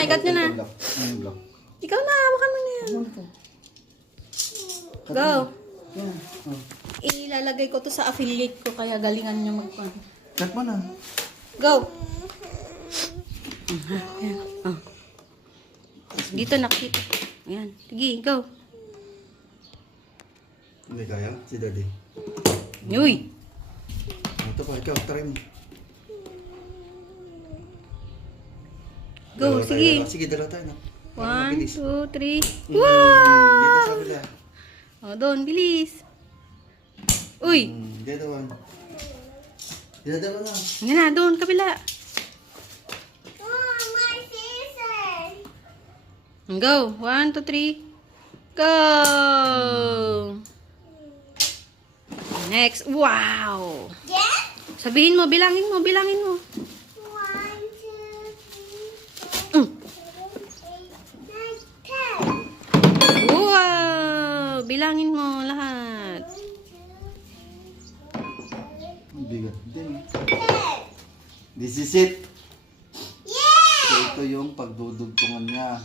na, ikat nyo na. Block. Ikaw na, hawakan mo na yan. Go. Yan. Oh. Ilalagay ko to sa affiliate ko, kaya galingan nyo mag-pan. Cut mo na. Go. Ayan. Oh. Dito nakita. Ayan. Sige, go. Hindi kaya? Si Daddy. Uy. Ito pa, ikaw, try mo. Go, sige. Sige, dalawa tayo na. 1, 2, 3. Dito Wow! sa kabila. O, doon, bilis. Uy. Dito one. Dito dalawa na. Yan na, doon, kabila. Go. 1, 2, 3. Go! Next. Wow! Sabihin mo, bilangin mo, bilangin mo. 1, 2, 3, 4, 5, 6, 7, 8, 9, 10. Wow! Bilangin mo lahat. Ang bigat. This is it. So, ito yung pagdudugtungan niya.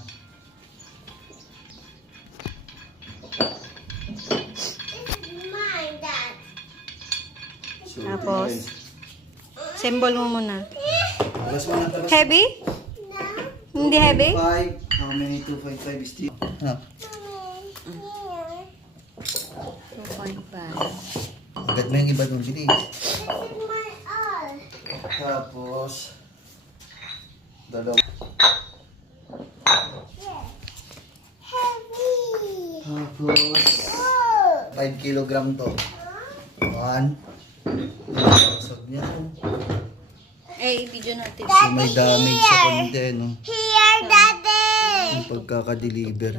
Mine, Dad. So, Tapos? ito Symbol mo muna. Tapos mo na tapos. Heavy? No. Hindi heavy? 5. How many 2.5 is this? Ano? Mommy, here. 2.5. Agad mo yung iba doon, bilis. This is my all. Tapos, dalawa. Yeah. Heavy. Tapos, Oh. 5 kilogram to. 1. Sab niya. Eh, video natin. So, may damage sa konti, no? Here, Daddy. Yung pagkaka-deliver.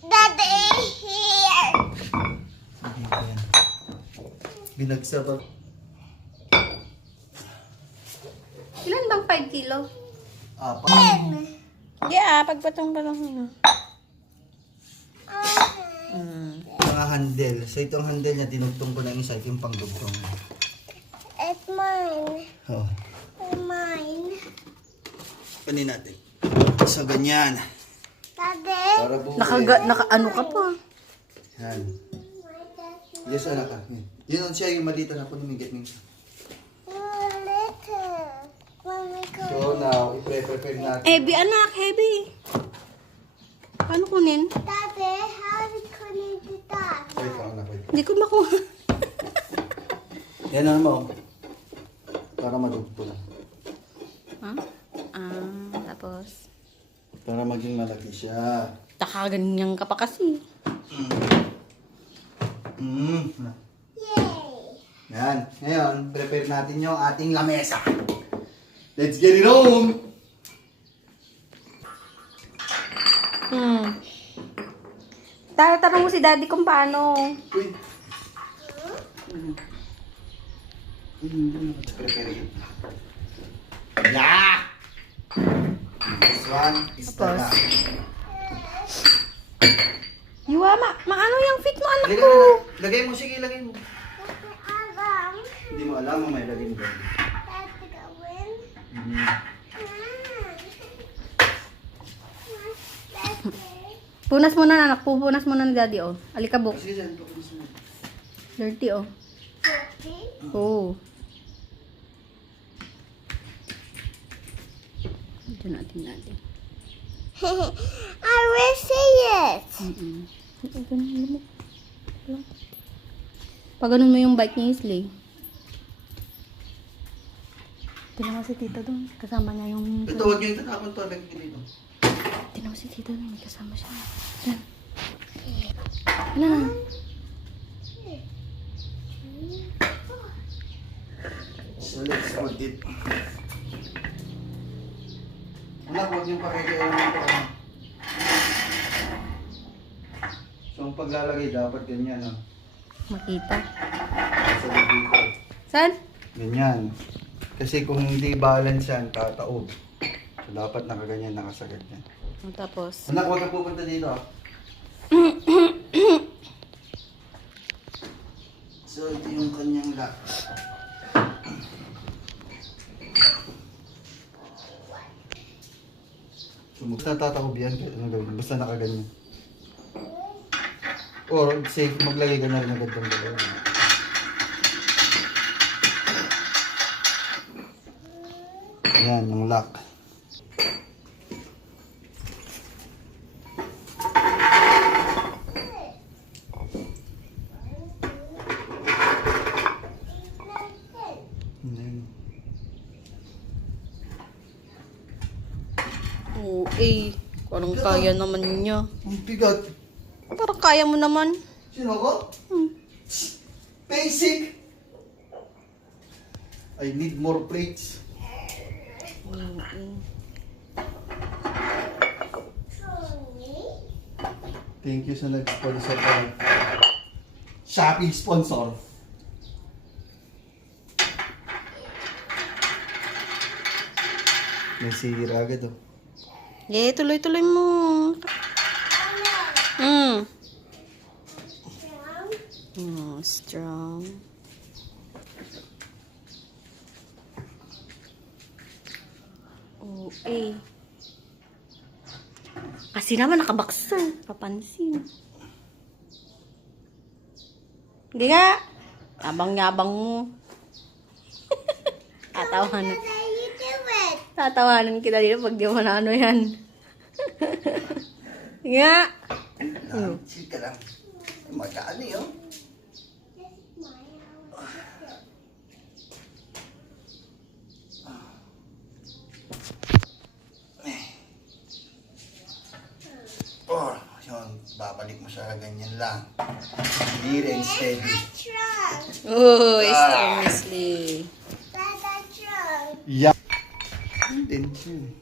Daddy, here. Binagsabag. Ilan bang 5 kilo? Apat. Yeah, pagpatong-patong mo. Mga handle. So, itong handle niya, tinugtong ko na isa. Ito yung pangdugtong. It's mine. Oh. Mine. Panin natin. So, ganyan. Daddy. Para buhay. Naka-ano ka pa? Yan. Yes, anak ka. Yun ang siya yung malita na kung lumigit minsan. Little. Mommy, So, now, i-prepare natin. Heavy, anak, heavy. Paano kunin? Daddy, how do you connect the dot? Wait, anak, wait. Hindi ko makuha. Yan ano mo. Para madugtong. Ha? Tapos. Para maging malaki siya. Ganyan ka pa kasi. Yay. Yan. Ngayon, prepare natin yung ating lamesa. Let's get it on! Tanong mo si daddy kung paano. Uy! Let's prepare it. Yeah! This one is the Tapos? last. Yuwa, maano yung fit mo, anak Lagay ko? mo. Lagay mo. Sige, lagay mo. Alam. Hindi mo alam, may lagay mo doon. Daddy, gawin. Punas mo na, anak. Pupunas mo na ni daddy, oh. Alikabok. Sige, dyan. Papulis mo. Dirty, oh. Okay. Oh. Ito natin. I will see it. Pag ganun mo yung bike ni Isley. Tinawa si tita doon. Kasama niya yung... Ito, huwag yung tatapon to. Lagay dito. Tinawa si tita doon. May kasama siya. Yan. Ano na? So, let's put it. Anak, huwag yung pakikailan nito. So, ang paglalagay dapat ganyan, no? Makita. Sa dito. Saan? Ganyan. Kasi kung hindi balance yan, tataob. So, dapat nakaganyan, nakasagat yan. Tapos? Anak, huwag kang pupunta dito, ah. So, ito yung kanyang lock. basta natataob yan. Kahit anong gawin. Basta nakaganyan. Or safe, maglagay ka na rin agad ng gawin. Yan, yung lock. Yan. Oo, eh. Parang kaya naman niya. Ang bigat. Parang kaya mo naman. Sino ako? Basic! I need more plates. Thank you sa nag-sponsor pa. Shopee sponsor. May sira agad oh. Eh, tuloy-tuloy mo. Hmm. Oh, strong. Oh, eh. Kasi naman nakabaksa. Papansin. Hindi nga. Yabang-yabang mo. Tatawanan. How you do it? Tatawanan kita dito pag di mo na ano yan. Sige nga. Chill ka lang. Magkano yun? Oh, yun. Babalik mo siya ganyan lang. Hindi rin steady. Trunk. Oh, strong Leslie. That's a trunk. Yeah. Tension.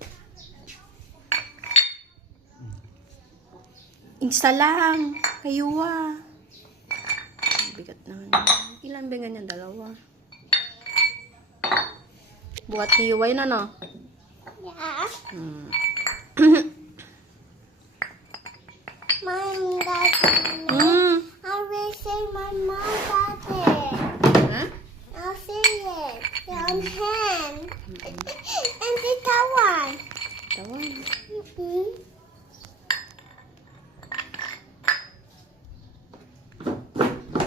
Insta lang. Kayuwa. Bigat naman. Ilan ba ganyan? Dalawa. Buhat hiway na, no? Yeah. Hmm. Mom, Daddy. Hmm. I will say my mom got it. Ha? I'll see it. On hand. And the towel. Tawan. Mm-hmm.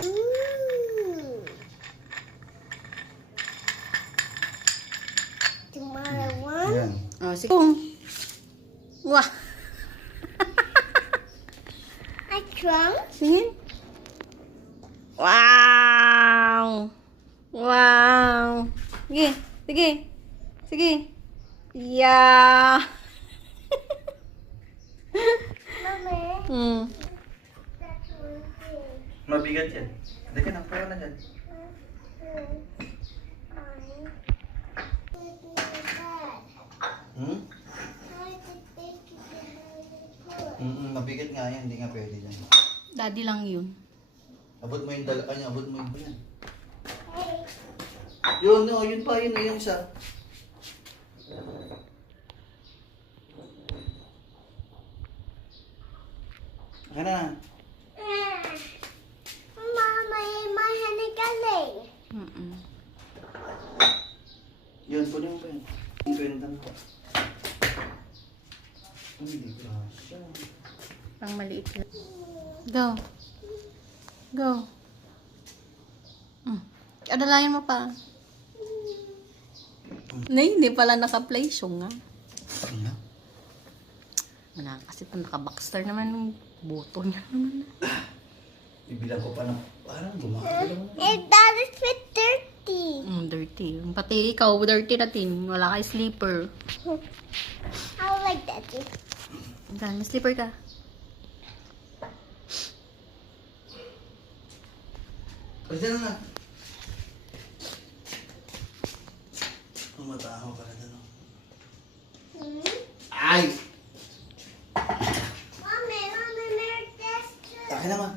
Ooh. Tomorrow one. Yan. Oh, sige. Wah. A trunk. Sige. Wow. Wow. Sige. Sige. Sige. Yeah. Mommy. Hmm. That's one thing. Mabigat yan. Hindi ka na, pera na dyan. Hmm? Mabigat nga yan, hindi nga pwede yan. Daddy lang yun. Abot mo yung kanya, abot mo yung yan. Yun, no, yun pa, yun, yung isa. Akin na. Mama, my honey galing. Mm-mm. Yun, punin mo pa yun. Yung kwentang ko. Hindi ka siya. Pang maliit lang. Go. Go. Adalayan mo pa. Nay, hindi pala naka-play show nga. Ano? Wala, kasi pa naka-backstar naman yung buto niya naman. Ibilang ko pa na parang gumakalo mo. That is with 30. Dirty. Pati ikaw, dirty natin. Wala kay sleeper. I like that. Gan, may sleeper ka. Pwede na na. Umataho ka na doon. Ay! Mommy, Merry Christmas. Akin naman.